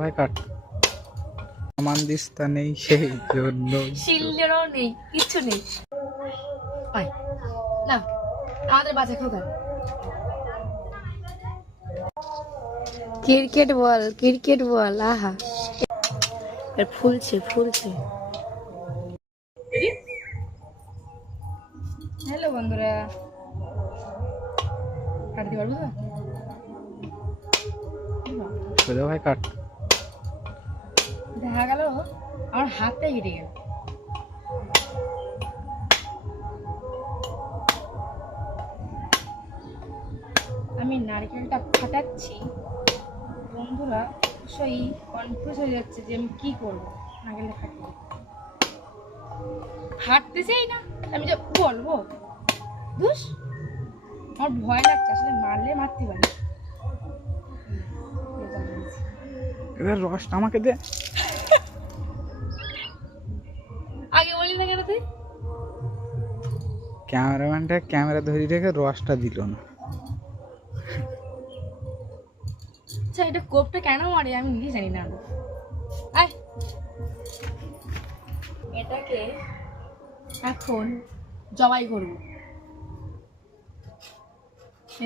ভাই কাট নেই সেই জন্য। নেই কিচ্ছু নেই। আয় না আমাদের খোকা ক্রিকেট বল ক্রিকেট বল আহা। এর ফুলছে ফুলছে। হ্যালো বন্ধুরা। কাটতে পারব তো? ছোটো ভাই কাট। দেখা গেল, আমার হাতে হেঁটে গেল। আমি নারকেলটা ফাটাচ্ছি। বন্ধুরা, অবশ্যই কনফিউজ হয়ে যাচ্ছে যে আমি কি করব নারকেলটা ফাটিয়ে ফাটতেছেই না, আমি যে বলব। বুঝ আমার ভয় লাগছে, আসলে মারলে মারতে পারি। এবার রসটা আমাকে দে। আগে বলি না কেন তুই? ক্যামেরাম্যানটা ক্যামেরা ধরে রেখে রসটা দিল না। আচ্ছা এটা কোপটা কেন মারে? আমি নিজে জানি না। আয়। এটাকে এখন জবাই করব।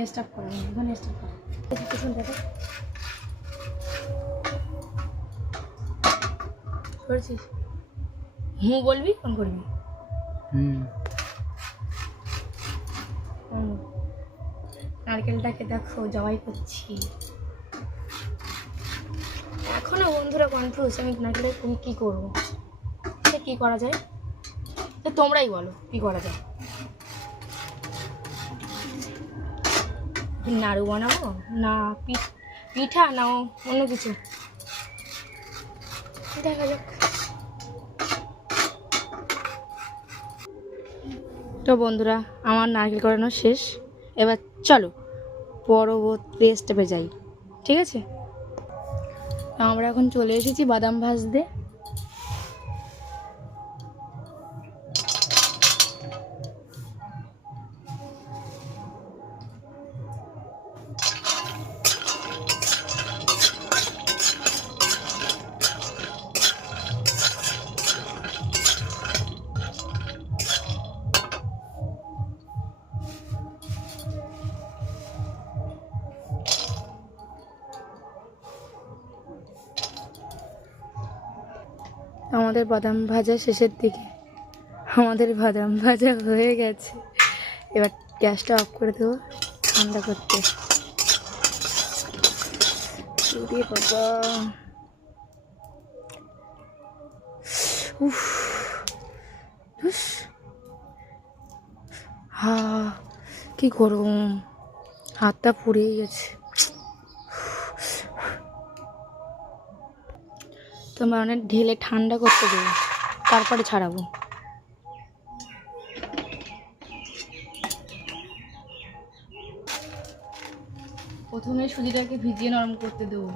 স্টার্ট করো স্টার্ট করো করেছিস? হুঁ বলবি ফোন করবি? হুম। নারকেলটাকে দেখো জবাই করছি। এখনও বন্ধুরা কনফিউজ আমি নারকেলটা তুমি কি করব? সে কি করা যায়? তো তোমরাই বলো কি করা যায়? নাড়ু বানাবো? না পিঠা না অন্য কিছু? তো বন্ধুরা, আমার নারকেল করানো শেষ। এবার চলো, পরবর্তী স্টেপে যাই। ঠিক আছে? আমরা এখন চলে এসেছি বাদাম ভাজতে। বাদাম ভাজা শেষের দিকে। আমাদের বাদাম ভাজা হয়ে গেছে। এবার গ্যাসটা অফ করে দেবো ঠান্ডা করতে। বাবা উফ। হা, কি গরম হাতটা পুড়েই গেছে। তোমার অনেক ঢেলে ঠান্ডা করতে দেবো। তারপরে ছাড়াবো। প্রথমে সুজিটাকে ভিজিয়ে নরম করতে দেবো।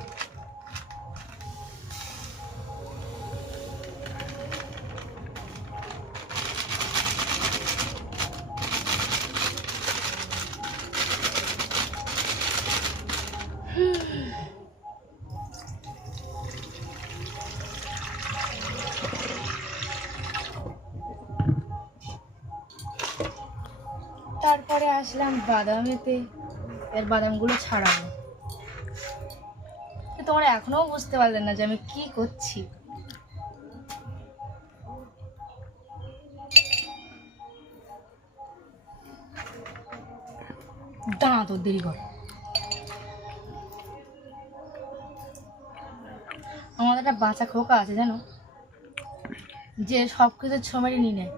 বাদামেতে, এর বাদামগুলো ছাড়াবো। তোমরা এখনও বুঝতে পারলেন না যে আমি কি করছি। দাঁড়া তোর দেরি কর। আমাদের একটা বাচ্চা খোকা আছে, জানো? যে সব কিছু ছমেরে নিয়ে নেয়।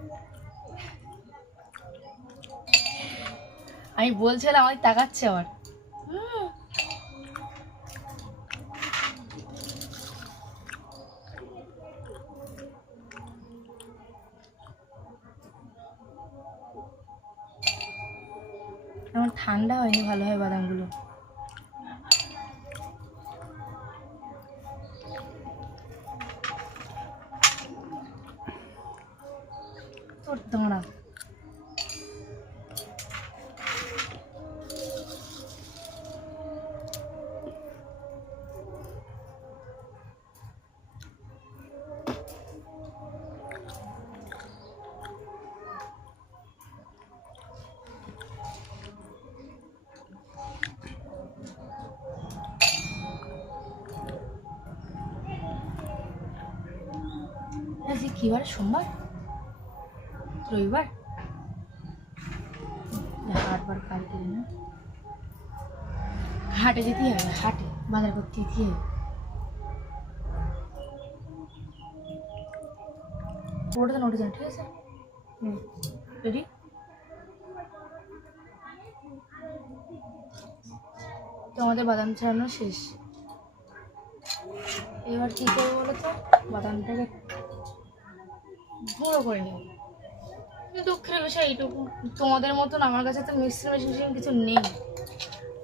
আমি বলছিলাম আমায় তাকাচ্ছে আমার ঠান্ডা হয়নি ভালো হয় বাদামগুলো। কি বার সোমবার? রবিবার? হাটবার কালকে না। হাটে যেতেই হবে, হাটে। বাজার করতে যেতেই হবে। ওটা যান ঠিক আছে হুম রেডি তো আমাদের বাদাম ছাড়ানো শেষ। এবার কী করব বলো তো বাদামটাকে গুঁড়ো করে নেব দুঃখের বিষয় এইটুকু। তোমাদের মতন আমার কাছে তো মিক্সি মেশিন কিছু নেই।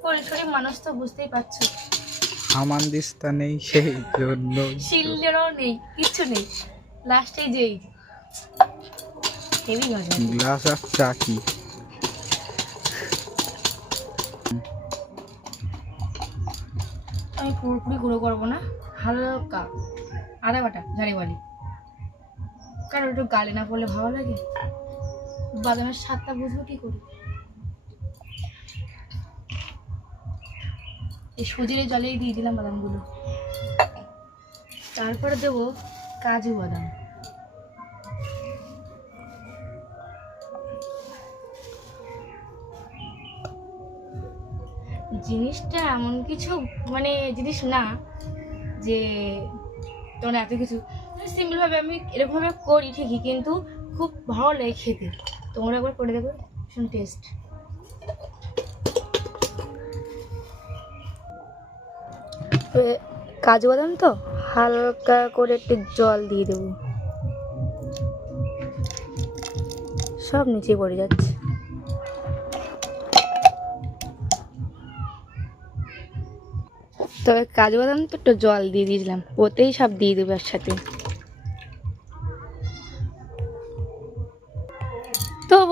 পরিসরী মানুষ তো বুঝতেই পারছ। হামানদিস্তা নেই সেই জন্য। শিল্ডেরও নেই কিচ্ছু নেই। লাস্টে যেই। হেভি মজা গ্লাস আর চাকি আমি পুরোপুরি গুঁড়ো করব না হালকা আদা বাটা ঝাড়ি বালি। কারণ একটু গালে না পড়লে ভালো লাগে? বাদামের স্বাদটা বুঝব কি করে? এই সুজির জলেই দিয়ে দিলাম বাদামগুলো। তারপরে দেবো কাজু বাদাম। জিনিসটা এমন কিছু মানে জিনিস না যে তোমরা এত কিছু সিম্পলভাবে আমি এরকমভাবে করি ঠিকই, কিন্তু খুব ভালো লাগে খেতে। তোমরা একবার করে দেখো, ভীষণ টেস্ট কাজু বাদাম তো? হালকা করে একটু জল দিয়ে দেবো। সব নিচে পড়ে যাচ্ছে। তবে কাজু বাদাম তো একটু জল দিয়ে দিয়েছিলাম, ওতেই সব দিয়ে দেবো একসাথে।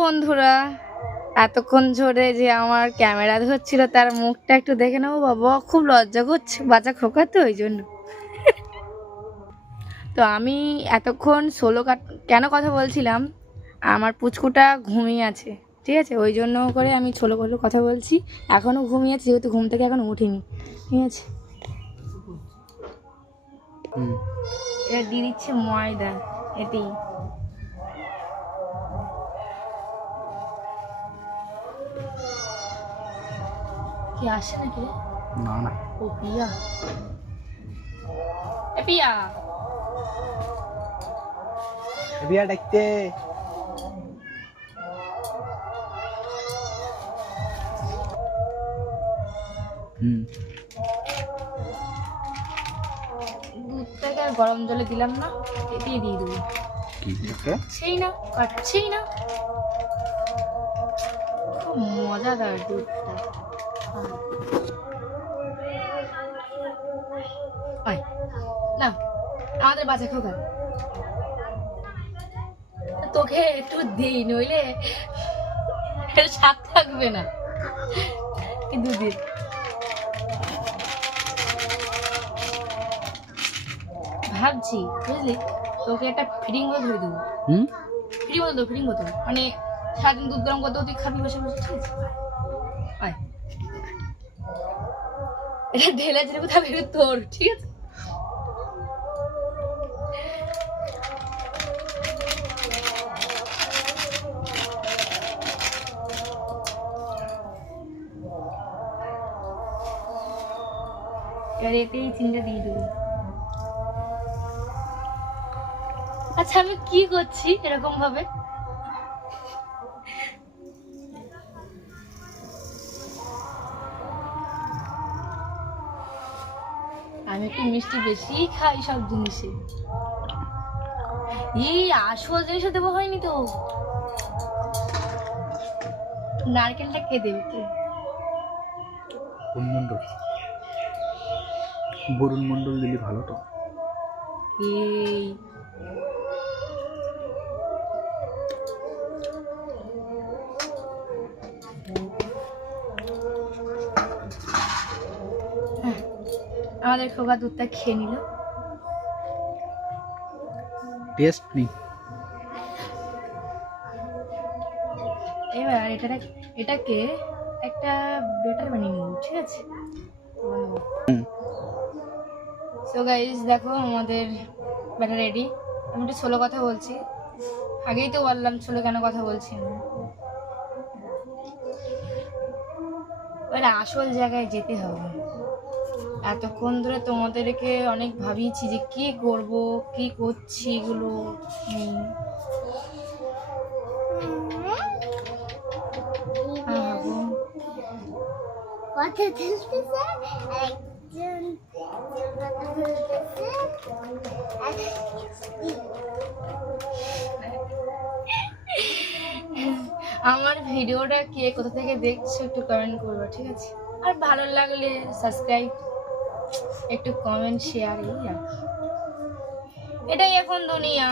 বন্ধুরা? এতক্ষণ ধরে যে আমার ক্যামেরা ধরছিল তার মুখটা একটু দেখে নেব বাবা। খুব লজ্জা করছে বাচ্চা খোকা তো ওই জন্য। তো আমি এতক্ষণ সোলো কাট কেন কথা বলছিলাম? আমার পুচকুটা ঘুমিয়ে আছে ঠিক আছে? ওই জন্য করে আমি ছোলো করে কথা বলছি। এখনও ঘুমিয়ে আছে যেহেতু ঘুম থেকে এখনও উঠিনি ঠিক আছে? এটা দিয়ে দিচ্ছে ময়দা এতেই। কি আসে নাকি? না না। ও পিয়া। এ পিয়া। বিয়া ডাকতে। হুম। দুধটাকে আর গরম জলে দিলাম না এতেই দিয়ে দেবো। কি সেই না কাটছেই না। খুব মজাদার দুধটা। না আমাদের বাচ্চা খোকা। তোকে একটু দিই নইলে স্বাদ থাকবে না। এই দুধের ভাবছি বুঝলি তোকে একটা ফিডিং বোতল ধরে দেবো। হুম? ফ্রি বোতল ফ্রি বোতল মানে সারাদিন দুধ গরম করতে তুই খাবি বসে বসে ঠিক আছে? এটা ঢেলে যেটা কোথাও বেরো তোর ঠিক আছে? এবার এতেই চিনটা দিয়ে দেবো। আচ্ছা আমি কি করছি এরকম ভাবে একটু মিষ্টি বেশি খাই সব জিনিসে। এই আসল জিনিসে দেবো হয়নি তো। নারকেলটা কে দেবে মন্ডল বরুণ মণ্ডল দিলে ভালো তো। এই আমাদের খোকা দুধটা খেয়ে নিল। টেস্ট নেই। এবার এটা এটাকে একটা বেটার বানিয়ে নেব ঠিক আছে? সো গাইজ দেখো আমাদের ব্যাটার রেডি আমি একটু ছোলো কথা বলছি। আগেই তো বললাম ছোলো কেন কথা বলছি আমি এবার আসল জায়গায় যেতে হবে। এতক্ষণ ধরে তোমাদেরকে অনেক ভাবিয়েছি যে কি করব কি করছি এগুলো। হ্যাঁ তুলতেছে আমার ভিডিওটা কে কোথা থেকে দেখছ একটু কমেন্ট করব ঠিক আছে? আর ভালো লাগলে সাবস্ক্রাইব একটু কমেন্ট শেয়ার এটাই এখন দুনিয়া।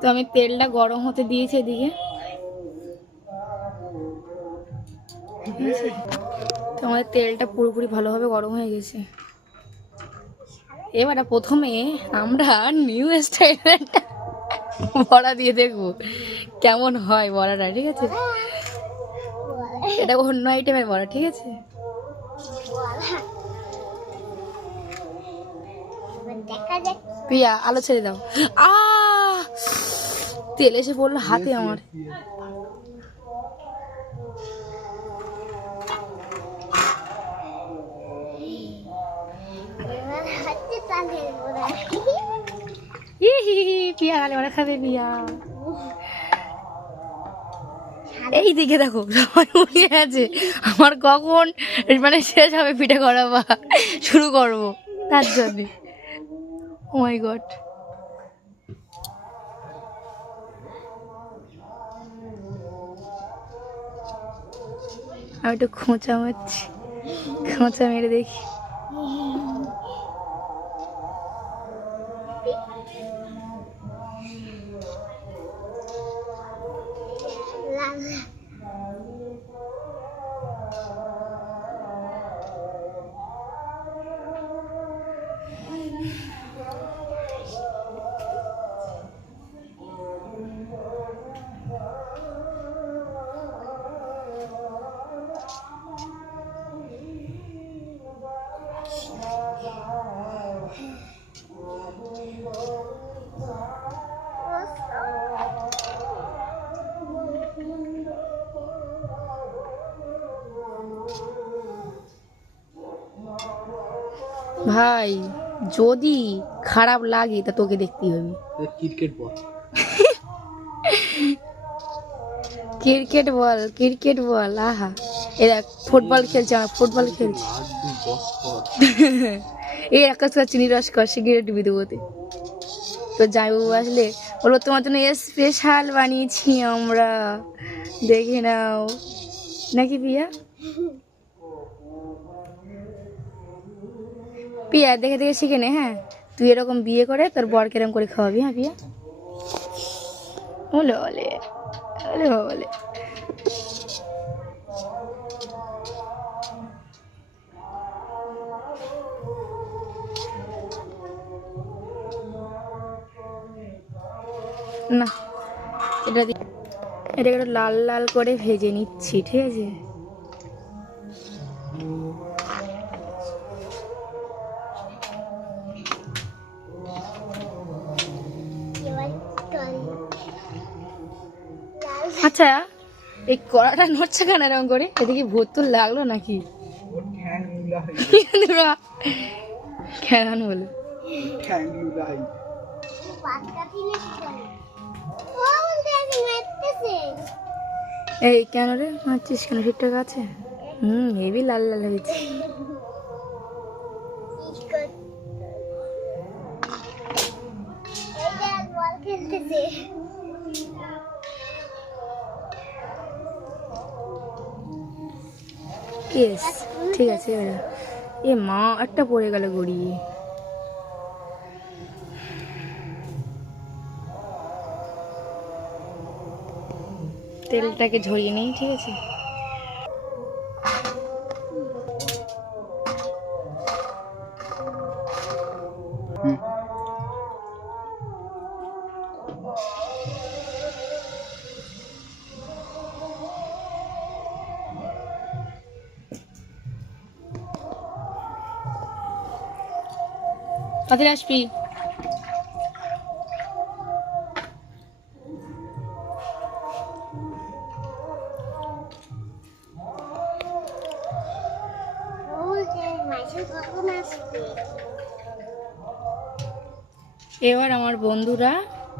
তো আমি তেলটা গরম হতে দিয়েছি এদিকে। তো আমাদের তেলটা পুরোপুরি ভালোভাবে গরম হয়ে গেছে। এবারে প্রথমে আমরা নিউ স্টাইলের বড়া দিয়ে দেখব। কেমন হয় বড়াটা, ঠিক আছে? এটা অন্য আইটেমের বড়া ঠিক আছে? দেখা প্রিয়া আলো ছেড়ে দাও। আ তেল এসে পড়ল হাতে আমার। হি, প্রিয়া আলে খাবে প্রিয়া। এই দিকে দেখো, সবাই উঠে আছে। আমার কখন মানে শেষ হবে পিঠে করা বা শুরু করব। তার জন্যে। ও মাই গড আমি একটু খোঁচা মারছি। খোঁচা মেরে দেখি। ভাই যদি খারাপ লাগে তা তোকে দেখতেই হবে। Cricket ball. Cricket ball cricket ball আহা। এ দেখ ফুটবল খেলছে আমার ফুটবল খেলছে। এই একাশ কর চিনি রস কর সিগারেট ডুবি দেবোতে তো যাই জামাইবাবু আসলে বলো তোমার জন্য স্পেশাল বানিয়েছি আমরা। দেখে নাও। নাকি পিয়া পিয়া, দেখে দেখে শিখে নে হ্যাঁ? তুই এরকম বিয়ে করে তোর বর কেরম করে খাওয়াবি হ্যাঁ পিয়া? বলে বলে বলে বলে না, এটা দি- এটাকে লাল লাল করে ভেজে নিচ্ছি, ঠিক আছে? এই কড়াটা নড়ছে কেন এরকম করে? এদিকে ভূত তো লাগল নাকি? কেন বলে। এই কেন রে? মারছিস কেন? ঠিকঠাক আছে? হুম হেভি লাল লাল হয়েছে। খেলতেছে। ইয়েস ঠিক আছে এ মা একটা পড়ে গেল গড়িয়ে তেলটাকে ঝরিয়ে নেই ঠিক আছে? তাড়াতাড়ি আসবি। এবার আমার বন্ধুরা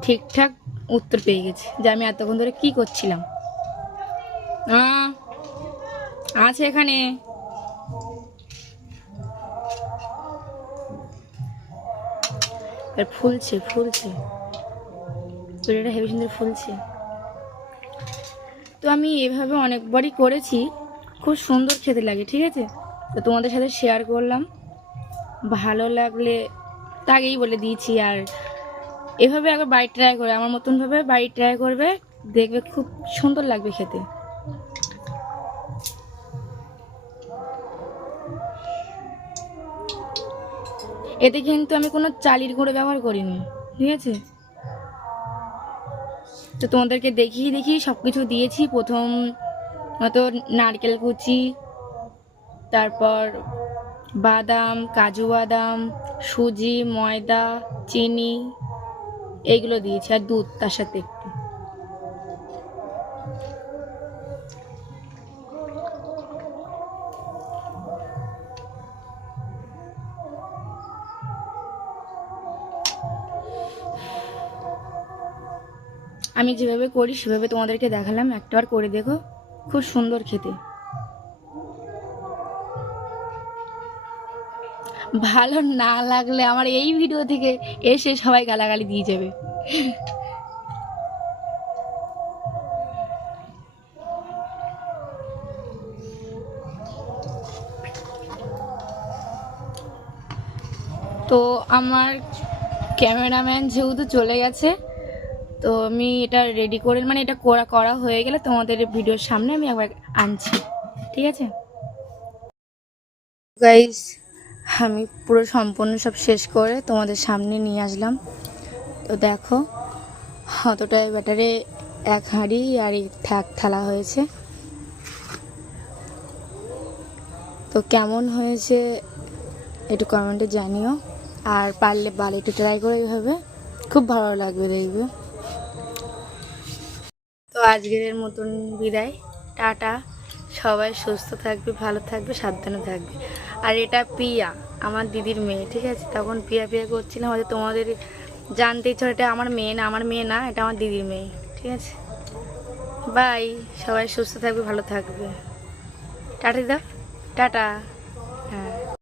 ঠিকঠাক উত্তর পেয়ে গেছে যে আমি এতক্ষণ ধরে কি করছিলাম? আছে এখানে। এবার ফুলছে ফুলছে। চুড়িটা হেভি সুন্দর ফুলছে। তো আমি এভাবে অনেকবারই করেছি, খুব সুন্দর খেতে লাগে, ঠিক আছে? তো তোমাদের সাথে শেয়ার করলাম। ভালো লাগলে তা আগেই বলে দিয়েছি, আর এভাবে একবার বাড়ি ট্রাই করে, আমার মতনভাবে বাড়ি ট্রাই করবে, দেখবে খুব সুন্দর লাগবে খেতে। এতে কিন্তু আমি কোনো চালির গুঁড়ো ব্যবহার করিনি, ঠিক আছে? তো তোমাদেরকে দেখিয়ে দেখিয়ে সব কিছু দিয়েছি। প্রথম মতো নারকেল কুচি, তারপর বাদাম, কাজু বাদাম, সুজি, ময়দা, চিনি এইগুলো দিয়েছি, আর দুধ তার সাথে। আমি যেভাবে করি, সেভাবে তোমাদেরকে দেখালাম। একটাবার করে দেখো, খুব সুন্দর খেতে। ভালো না লাগলে আমার এই ভিডিও থেকে এসে সবাই গালাগালি দিয়ে যাবে। তো আমার ক্যামেরাম্যান যেহেতু চলে গেছে তো আমি এটা রেডি করে মানে এটা করা করা হয়ে গেলে তোমাদের ভিডিওর সামনে আমি একবার আনছি, ঠিক আছে? গাইস আমি পুরো সম্পূর্ণ সব শেষ করে তোমাদের সামনে নিয়ে আসলাম। তো দেখো অতটাই ব্যাটারে এক হাঁড়ি আর এই থাক থালা হয়েছে। তো কেমন হয়েছে একটু কমেন্টে জানিও। আর পারলে বালি একটু ট্রাই করে এইভাবে। খুব ভালো লাগবে দেখবে। আজকের মতন বিদায়। টাটা। সবাই সুস্থ থাকবে, ভালো থাকবে, সাবধানে থাকবে। আর এটা পিয়া আমার দিদির মেয়ে, ঠিক আছে? তখন পিয়া পিয়া করছিলাম হয়তো তোমাদের জানতে ইচ্ছা এটা আমার মেয়ে না, আমার মেয়ে না, এটা আমার দিদির মেয়ে, ঠিক আছে? বাই সবাই সুস্থ থাকবে, ভালো থাকবে। টাটা দাও টাটা।